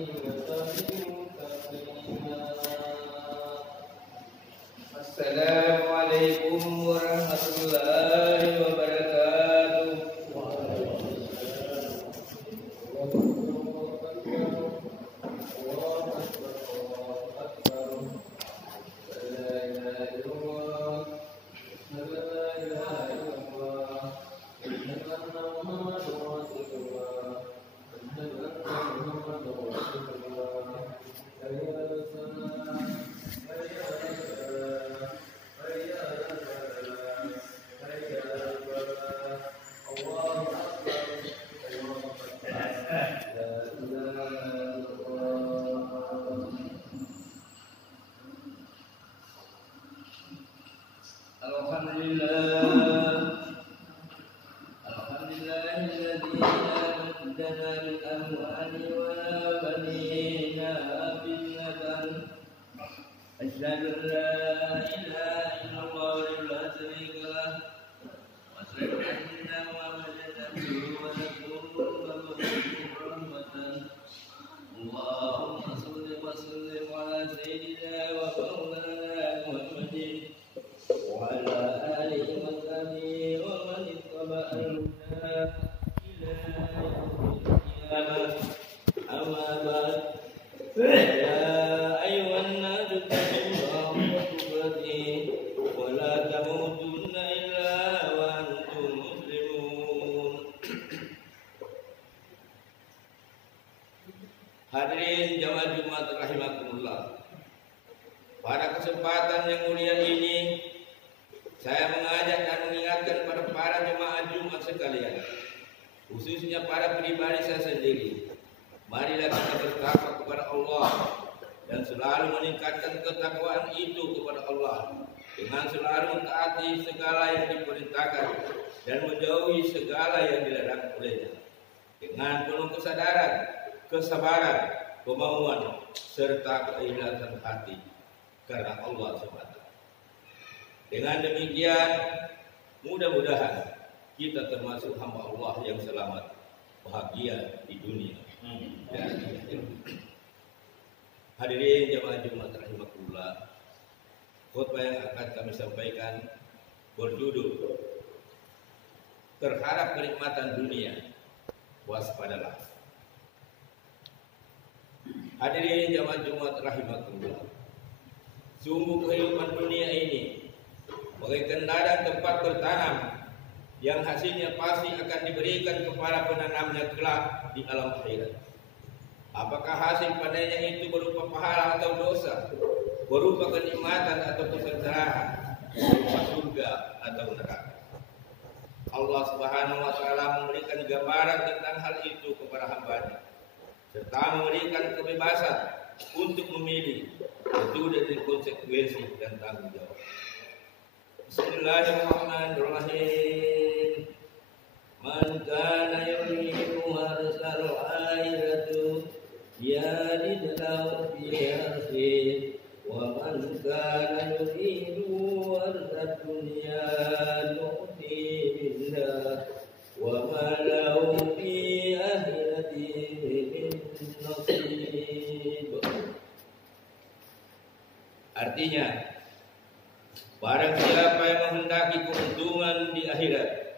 Assalamualaikum warahmatullahi wabarakatuh. Hadirin jamaah Jumat rahimakumullah. Pada kesempatan yang mulia ini, saya mengajak dan mengingatkan pada para jemaah Jumat sekalian, khususnya para pribadi saya sendiri. Marilah kita bertakwa kepada Allah dan selalu meningkatkan ketakwaan itu kepada Allah dengan selalu mentaati segala yang diperintahkan dan menjauhi segala yang dilarang olehnya dengan penuh kesadaran, kesabaran, kemauan, serta keikhlasan hati karena Allah SWT. Dengan demikian, mudah-mudahan kita termasuk hamba Allah yang selamat, bahagia di dunia dan di akhirat. Hadirin jamaah Jumat rahimakumullah, khutbah yang akan kami sampaikan berjudul terhadap kenikmatan dunia, waspadalah. Hadirin jamaah Jumat rahimakumullah, sungguh kehidupan dunia ini bagaikan ladang tempat bertanam yang hasilnya pasti akan diberikan kepada penanamnya kelak di alam akhirat. Apakah hasil padanya itu berupa pahala atau dosa, berupa kenikmatan atau kesengsaraan, berupa surga atau neraka? Allah Subhanahu wa taala memberikan gambaran tentang hal itu kepada hamba-Nya, serta memberikan kebebasan untuk memilih metode dan konsekuensi dan tanggung jawab. Bismillahirrahmanirrahim. Man kana yuridu harsal akhiratu yajid lahu fiha khairan wa man kana yuridu harsad dunya nu'tihi wa ma lahu fi akhiratihi min nasib. Artinya, barang siapa yang menghendaki keuntungan di akhirat,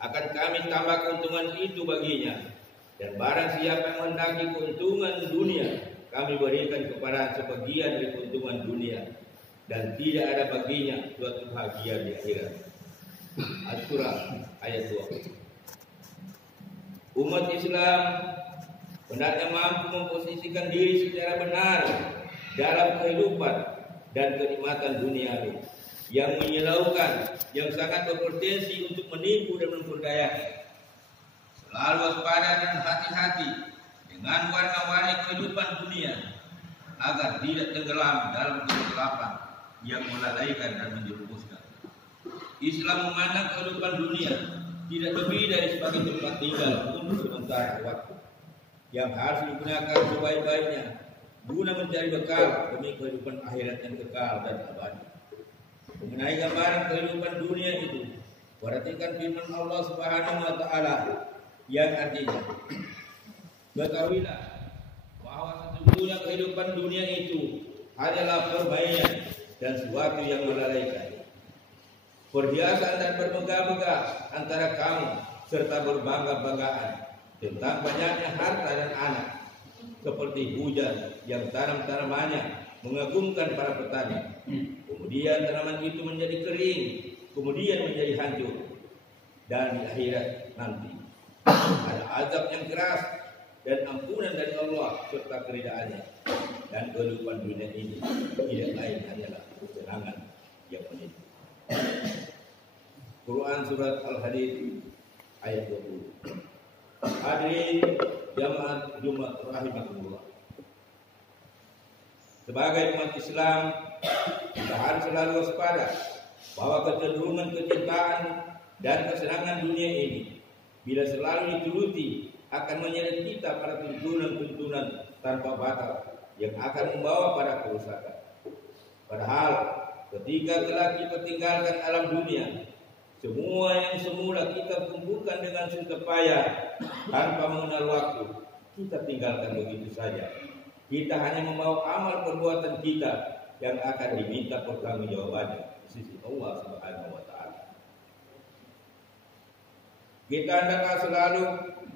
akan kami tambah keuntungan itu baginya. Dan barang siapa yang menghendaki keuntungan dunia, kami berikan kepada sebagian dari keuntungan dunia, dan tidak ada baginya suatu bahagia di akhirat. As-Surah ayat 2. Umat Islam hendaknya mampu memposisikan diri secara benar dalam kehidupan dan kenikmatan duniawi yang menyilaukan, yang sangat berpotensi untuk menipu dan memperdaya. Selalu waspada dan hati-hati dengan warna-warni kehidupan dunia agar tidak tenggelam dalam kegelapan yang melalaikan dan menjerumuskan. Islam memandang kehidupan dunia tidak lebih dari sebagai tempat tinggal untuk sementara waktu yang harus digunakan sebaik-baiknya guna mencari bekal demi kehidupan akhirat yang kekal dan abadi. Mengenai gambaran kehidupan dunia itu, perhatikan firman Allah Subhanahu wa taala yang artinya, ketahuilah sesungguhnya kehidupan dunia itu hanyalah permainan dan sesuatu yang melalaikan. Perhiasan dan bermegah-megah antara kamu serta berbangga-banggaan tentang banyaknya harta dan anak, seperti hujan yang tanam-tanamannya mengagumkan para petani. Kemudian tanaman itu menjadi kering, kemudian menjadi hancur. Dan di akhirat nanti ada azab yang keras dan ampunan dari Allah serta keridaannya. Dan kehidupan dunia ini tidak lain hanyalah kesenangan yang menipu. Quran surat Al-Hadid ayat 20. Hadirin jamaah Jumat rahimakumullah. Sebagai umat Islam, kita harus selalu waspada bahwa kecenderungan kecintaan dan kesenangan dunia ini bila selalu dituruti akan menyeret kita pada tuntunan-tuntunan tanpa batas yang akan membawa pada kerusakan. Padahal ketika telah kita tinggalkan alam dunia, semua yang semula kita kumpulkan dengan susah payah tanpa mengenal waktu, kita tinggalkan begitu saja. Kita hanya membawa amal perbuatan kita yang akan diminta pertanggungjawabannya di sisi Allah Subhanahu wa taala. Kita hendaklah selalu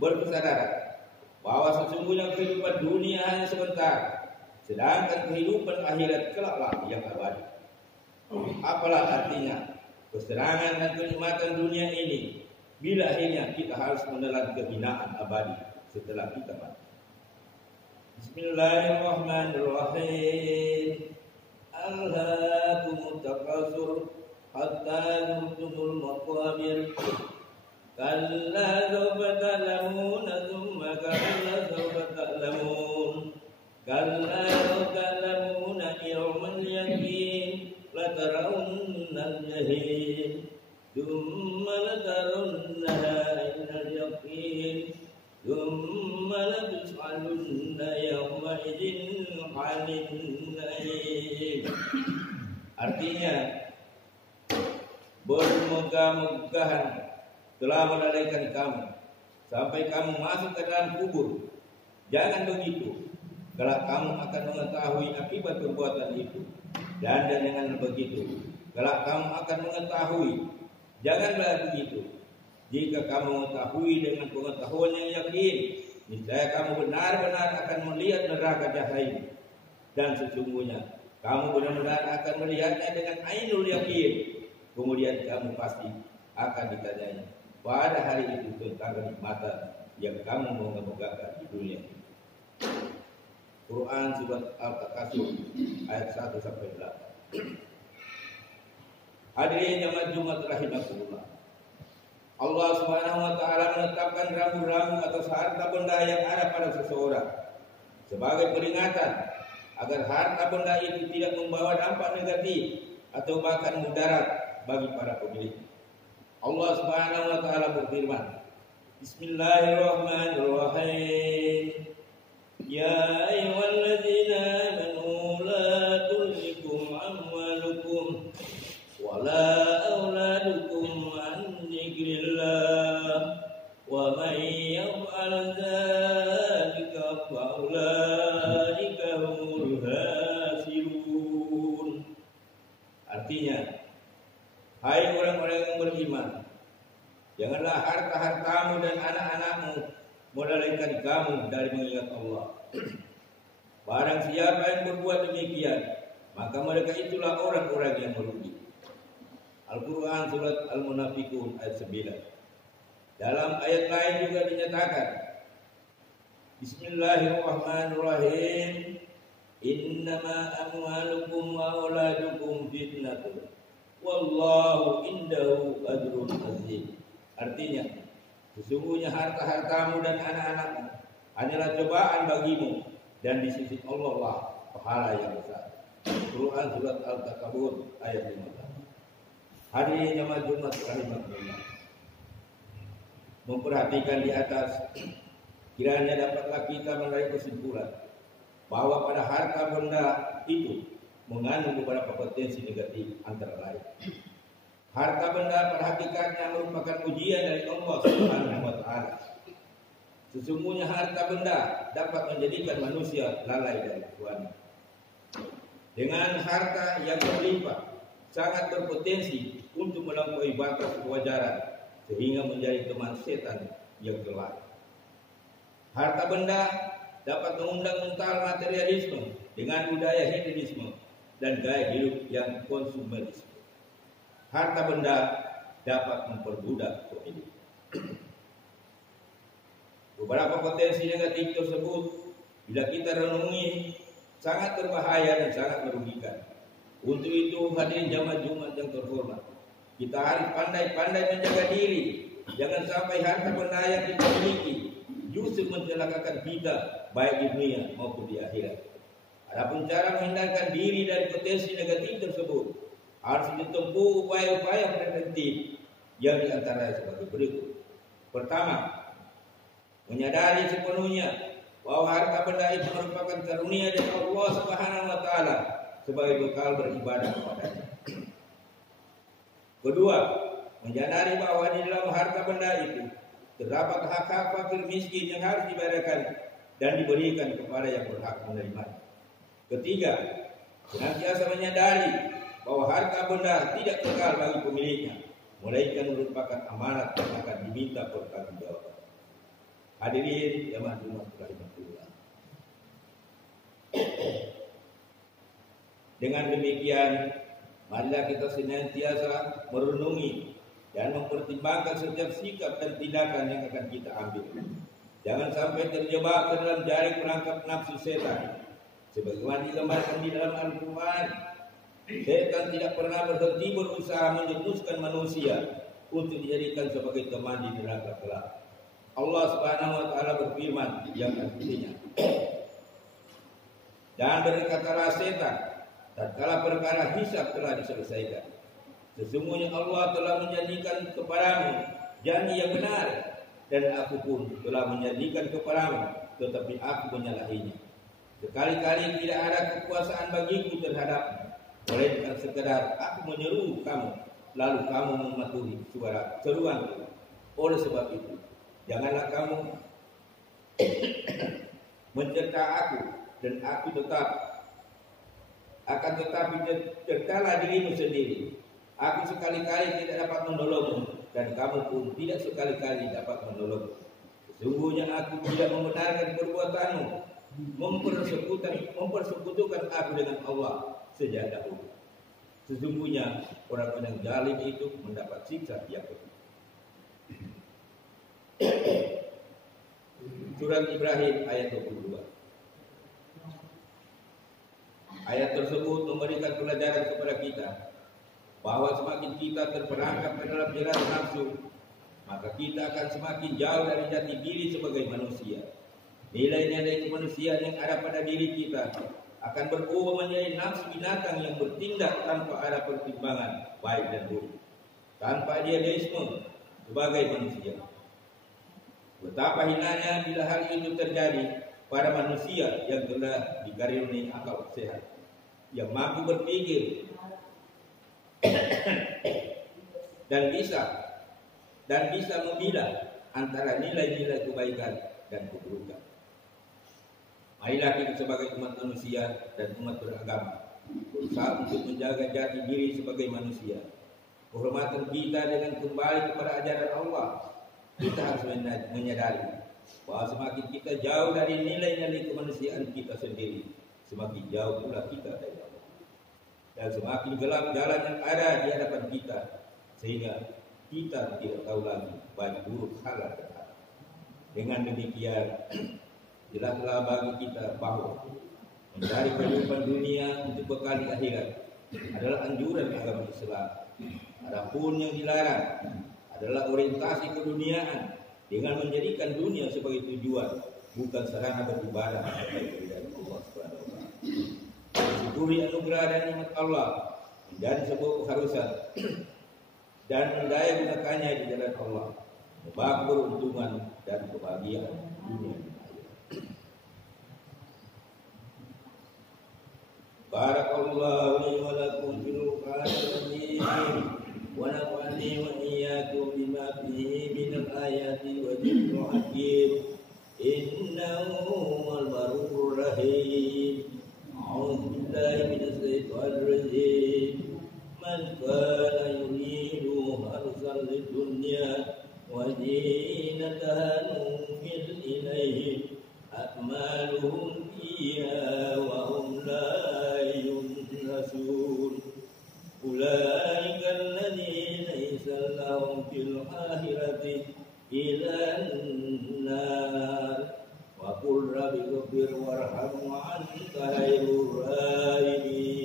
berkesadaran bahwa sesungguhnya kehidupan dunia hanya sebentar, sedangkan kehidupan akhirat kelaklah yang abadi. Apalah artinya kesenangan dan kenikmatan dunia ini bila akhirnya kita harus menelan kehinaan abadi setelah kita mati. Bismillahirrahmanirrahim. Alhaakumut takatsur hatta zurtumul maqabir. Kalla sawfa ta'lamuna thumma kalla sawfa ta'lamun. Kalla law ta'lamuna ilmal yaqin latarawunnal jahim. Thumma latarawunnaha ainal yaqin. Thumma latus'alunna yawma idzin 'anil na'im. Artinya, bermegah-megahan telah melalaikan kamu sampai kamu masuk ke dalam kubur. Jangan begitu, kelak kamu akan mengetahui akibat perbuatan itu. Dan dengan begitu, kelak kamu akan mengetahui. Janganlah begitu. Jika kamu mengetahui dengan pengetahuan yang yakin, niscaya kamu benar-benar akan melihat neraka jahannam. Dan sesungguhnya kamu benar-benar akan melihatnya dengan ainul yakin. Kemudian kamu pasti akan ditanyai pada hari itu tentang kenikmatan yang kamu mengemukakan di dunia. Quran surat Al-Takasur ayat 1 sampai 8. Hadirin jamaah Jumat rahimakumullah. Allah Subhanahu wa taala menetapkan rambu-rambu atau harta benda yang ada pada seseorang sebagai peringatan agar harta benda itu tidak membawa dampak negatif atau bahkan mudarat bagi para pemilik. Allah Subhanahu wa taala berfirman, Bismillahirrahmanirrahim. Ya ayyuhalladzina amanu la tulhikum amwalukum wala auladukum an dzikrillah wa man yaf'al dzalika fa ulaika humul khasirun. Artinya, hai orang-orang yang beriman, janganlah harta-hartamu dan anak-anakmu melalaikan kamu dari mengingat Allah. Barang siapa yang berbuat demikian, maka mereka itulah orang-orang yang merugi. Al-Quran surat Al-Munafiqun ayat 9. Dalam ayat lain juga dinyatakan, Bismillahirrahmanirrahim. Innama amwalukum wa auladukum fitnatun wallahu indahu ajrun azim. Artinya, sesungguhnya harta-hartamu dan anak-anakmu hanyalah cobaan bagimu, dan di sisi Allah lah pahala yang besar. Quran surat Al-Takabur ayat 15. Hadirin jamaah Jumat rahimakumullah. Memperhatikan di atas, kiranya dapatlah kita menarik kesimpulan bahwa pada harta benda itu mengandung beberapa potensi negatif, antara lain harta benda pada hakikatnya merupakan ujian dari Allah Subhanahu wa taala. Sesungguhnya harta benda dapat menjadikan manusia lalai dari Tuhan. Dengan harta yang berlimpah sangat berpotensi untuk melampaui batas kewajaran sehingga menjadi teman setan yang gelap. Harta benda dapat mengundang mental materialisme dengan budaya hedonisme dan gaya hidup yang konsumerisme. Harta benda dapat memperbudak pemilik. Beberapa potensi negatif tersebut bila kita renungi sangat berbahaya dan sangat merugikan. Untuk itu hadirin jamaah Jumat yang terhormat, kita harus pandai-pandai menjaga diri. Jangan sampai harta benda yang kita miliki justru mencelakakan kita baik di dunia maupun di akhirat. Adapun cara menghindarkan diri dari potensi negatif tersebut harus ditempuh upaya-upaya preventif yang diantaranya sebagai berikut. Pertama, menyadari sepenuhnya bahwa harta benda itu merupakan karunia dari Allah Subhanahu wa taala sebagai bekal beribadah kepadanya. Kedua, menyadari bahwa di dalam harta benda itu terdapat hak-hak fakir miskin yang harus dibayarkan dan diberikan kepada yang berhak menerimanya. Ketiga, senantiasa menyadari bahwa harta benda tidak kekal bagi pemiliknya, melainkan merupakan amanat yang akan diminta pertanggungjawaban. Hadirin jamaah Jumat rahimahullah. Dengan demikian, marilah kita senantiasa merenungi dan mempertimbangkan setiap sikap dan tindakan yang akan kita ambil. Jangan sampai terjebak ke dalam jaring perangkap nafsu setan. Sebagaimana digambarkan di dalam Al-Quran, setan tidak pernah berhenti berusaha menjerumuskan manusia untuk dijadikan sebagai teman di neraka kelak. Allah Subhanahu wa taala berfirman yang artinya, dan berkatalah setan tatkala perkara hisab telah diselesaikan, sesungguhnya Allah telah menjanjikan kepadamu janji yang benar, dan aku pun telah menjanjikan kepadamu, tetapi aku menyalahinya. Sekali-kali tidak ada kekuasaan bagiku terhadapmu, melainkan sekedar aku menyeru kamu, lalu kamu mematuhi suara seruanku. Oleh sebab itu, janganlah kamu mencerca aku, dan aku tetap akan tetapi cercalah dirimu sendiri. Aku sekali-kali tidak dapat menolongmu, dan kamu pun tidak sekali-kali dapat menolongmu. Sesungguhnya aku tidak membenarkan perbuatanmu mempersekutukan aku dengan Allah sejak dahulu. Sesungguhnya orang-orang yang zalim itu mendapat siksa yang pedih. Surat Ibrahim ayat 22. Ayat tersebut memberikan pelajaran kepada kita bahwa semakin kita terperangkap ke dalam jerat nafsu, maka kita akan semakin jauh dari jati diri sebagai manusia. Nilai-nilai kemanusiaan yang ada pada diri kita akan berubah menjadi nafsu binatang yang bertindak tanpa ada pertimbangan baik dan buruk, tanpa idealisme sebagai manusia. Betapa hinanya bila hal itu terjadi pada manusia yang telah dikaruniai akal sehat, yang mampu berpikir dan bisa memilah antara nilai-nilai kebaikan dan keburukan. Marilah kita sebagai umat manusia dan umat beragama berusaha untuk menjaga jati diri sebagai manusia. Kehormatan kita dengan kembali kepada ajaran Allah. Kita harus menyadari bahwa semakin kita jauh dari nilai-nilai kemanusiaan kita sendiri, semakin jauh pula kita dari Allah. Dan semakin gelap jalan yang ada di hadapan kita, sehingga kita tidak tahu lagi baik buruk halal dan haram. Dengan demikian, jelaslah bagi kita bahwa mencari kehidupan dunia untuk bekal di akhirat adalah anjuran agama Islam. Adapun yang dilarang adalah orientasi keduniaan dengan menjadikan dunia sebagai tujuan, bukan sarana beribadah sebagai dari Allah Subhanahu wa taala. Syukuri anugerah dan nikmat Allah menjadi sebuah keharusan dan mendaya gunakannya di jalan Allah, sebab keberuntungan dan kebahagiaan dunia. Barakallahu li wa lakum fil Qur'anil wa nafa'ani wa iyyakum bima fihi minal ayati wa dhikril hakim. إنه هو البر الرحيم. أعوذ بالله من الشيطان الرجيم. من كان يريد حرث الدنيا وزينتها نوفل إليهم أعمالهم فيها وهم لا ينقصون. أولئك الذين ليس لهم في الآخرة إلا النار. وقل رب اغفر وارحم وأنت خير الراحمين.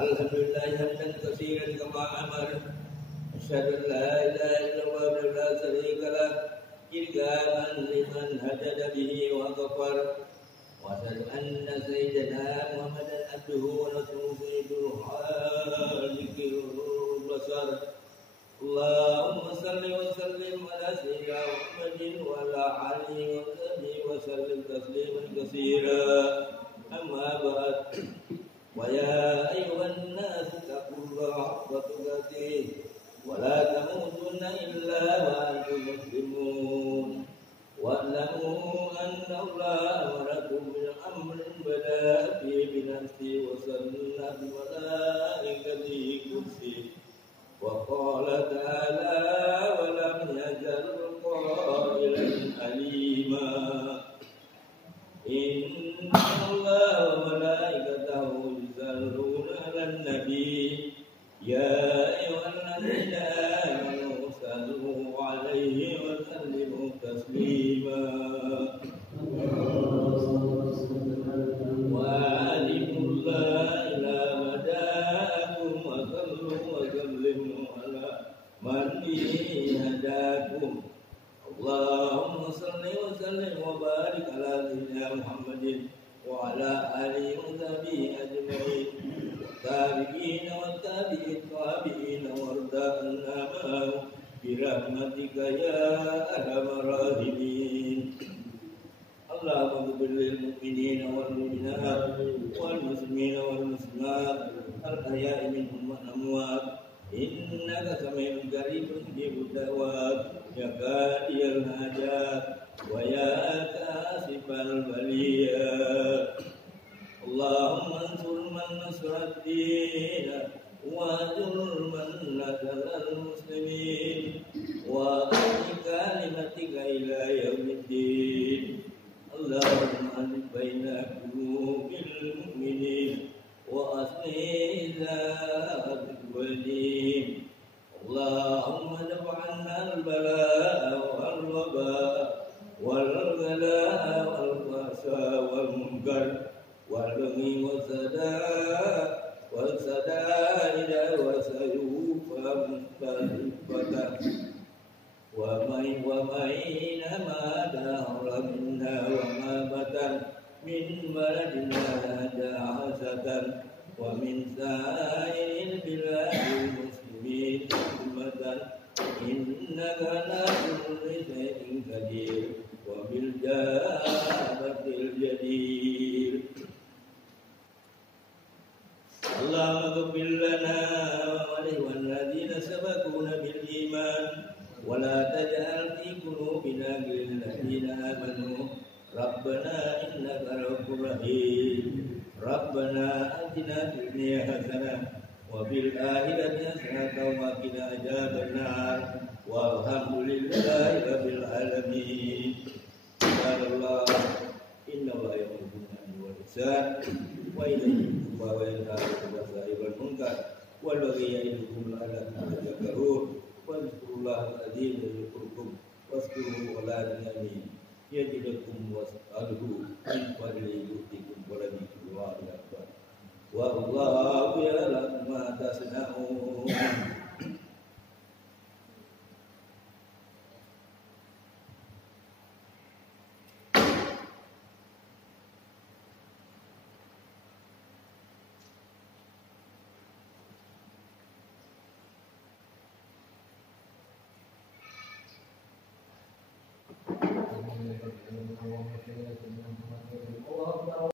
Alhamdulillah hamdan katsiran kama amar. Asyhadu an la ilaha illallah wa la syarika lah. Irgaman liman hadada bihi wa ghafar. Wa asyhadu anna sayyidina Muhammadan abduhu wa rasuluhu sayyidul khaliqil basar. Allahumma salli wa sallim ala sayyidina Muhammadin wa ala alihi wa sahbihi wa sallim tasliman katsira. Amma ba'd. Wa ya ayyuhan nas taqullaha haqqa tuqatih wa la tamutunna illa wa antum muslimun. Wa'lamu anna Allaha amarakum bil amrin bada'a fihi bi nafsihi wa sanna bi malaikatihi kursi. Wa qala ta'ala wa lam yazal qailan alima. Inna Allaha wa malaikatahu yusalluna 'alan nabi. Ya ayyuhalladzina amanu sallu 'alaihi wa sallimu taslima. Wa alimullahi ila madakum wa sallu wa sallimu 'ala man hadakum. Allahumma salli wa sallim wa barik ala sayyidina Muhammadin wa ala alihi wa sahbihi ajma'in. Tabi'ina wa tabi'in warda anna ma'ahum birahmatika ya arhamar rahimin. Allahumma ighfir lil mu'minina wal mu'minat wal muslimina wal muslimat al ahya'i minhum wal amwat. Innaka sami'un qaribun mujibud da'wat. Ya qadiyal hajat wa ya kasifal baliyat. Allahumma ansur man nasra ad-din wa ajur man nasara al-muslimin wa ahli kalimatika ila yaumiddin. Allahumma alif baina qulubil mu'minin wa aslih dhatal wajib. Allahumma dafa'anna al-bala'a wal-waba'a wal-ghala'a wal-fahsha wal-munkar wal-baghi was-sada'ida was-sayufa mustalifatan wa mayna ma dahra minna wa ma batan min baladina da'asatan wa min sa'iril biladil muslimin ummatan innaka la kulli shay'in qadir wa bil jabatil jadir. Allahumma ighfir lana wa lil ladzina sabaquna bil iman wa la taj'al fi qulubina ghillan lil ladzina amanu. Rabbana innaka ra'ufur rahim. Rabbana atina fid dunya hasanah wa fil akhirati hasanah wa qina adzabannar. Walhamdulillahi rabbil alamin. Subhanallah. Innallaha ya'muru bil ihsan wa ilayhi wa yanha 'anil fahsya'i wal munkar wal baghi ya'idukum la'allakum tadhakkarun. Wadhkurullaha al-'azim yadhkurkum wazkuruhu 'ala ni'amihi yajidukum was'aluhu min fadlihi yu'tikum wa la yu'tikum akbar. Wallahu ya'lamu ma tasna'un.